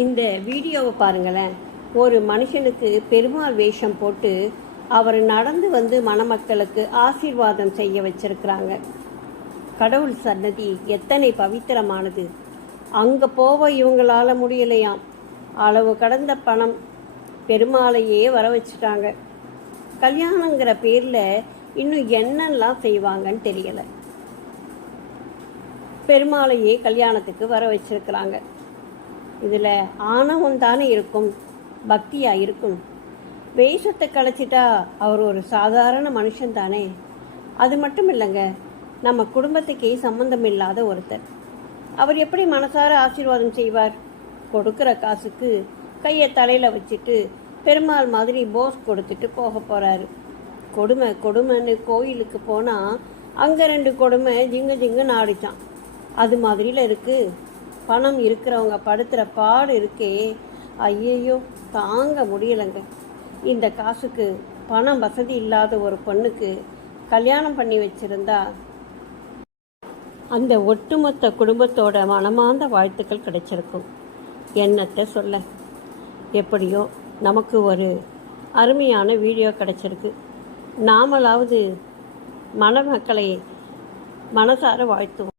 இந்த வீடியோவை பாருங்களேன். ஒரு மனுஷனுக்கு பெருமாள் வேஷம் போட்டு அவர் நடந்து வந்து மணமக்களுக்கு ஆசீர்வாதம் செய்ய வச்சிருக்கிறாங்க. கடவுள் சன்னதி எத்தனை பவித்திரமானது. அங்கே போக இவங்களால முடியலையாம். அளவு கடந்த பணம் பெருமாளையே வர வச்சுட்டாங்க. கல்யாணங்கிற பேரில் இன்னும் என்னெல்லாம் செய்வாங்கன்னு தெரியலை. பெருமாளையே கல்யாணத்துக்கு வர வச்சிருக்கிறாங்க. இதில் ஆணவம் தானே இருக்கும், பக்தியாக இருக்கும். வேஷத்தை கலைச்சிட்டா அவர் ஒரு சாதாரண மனுஷன் தானே. அது மட்டும் இல்லைங்க, நம்ம குடும்பத்துக்கே சம்பந்தம் இல்லாத ஒருத்தர். அவர் எப்படி மனசார ஆசீர்வாதம் செய்வார்? கொடுக்குற காசுக்கு கையை தலையில் வச்சுட்டு பெருமாள் மாதிரி போஸ் கொடுத்துட்டு போக போகிறாரு. கொடுமை கொடுமைன்னு கோயிலுக்கு போனால் அங்கே 2 கொடுமை ஜிங்கு ஜிங்குன்னு ஆடிச்சான். அது மாதிரியில் இருக்குது. பணம் இருக்கிறவங்க படுத்துகிற பாடு இருக்கே, ஐயையோ தாங்க முடியலைங்க. இந்த காசுக்கு பணம் வசதி இல்லாத ஒரு பொண்ணுக்கு கல்யாணம் பண்ணி வச்சிருந்தா அந்த ஒட்டுமொத்த குடும்பத்தோட மனமார்ந்த வாழ்த்துக்கள் கிடைச்சிருக்கும். என்னத்தை சொல்ல. எப்படியோ நமக்கு ஒரு அருமையான வீடியோ கிடைச்சிருக்கு. நாமளாவது மணமக்களை மனசார வாழ்த்துவோம்.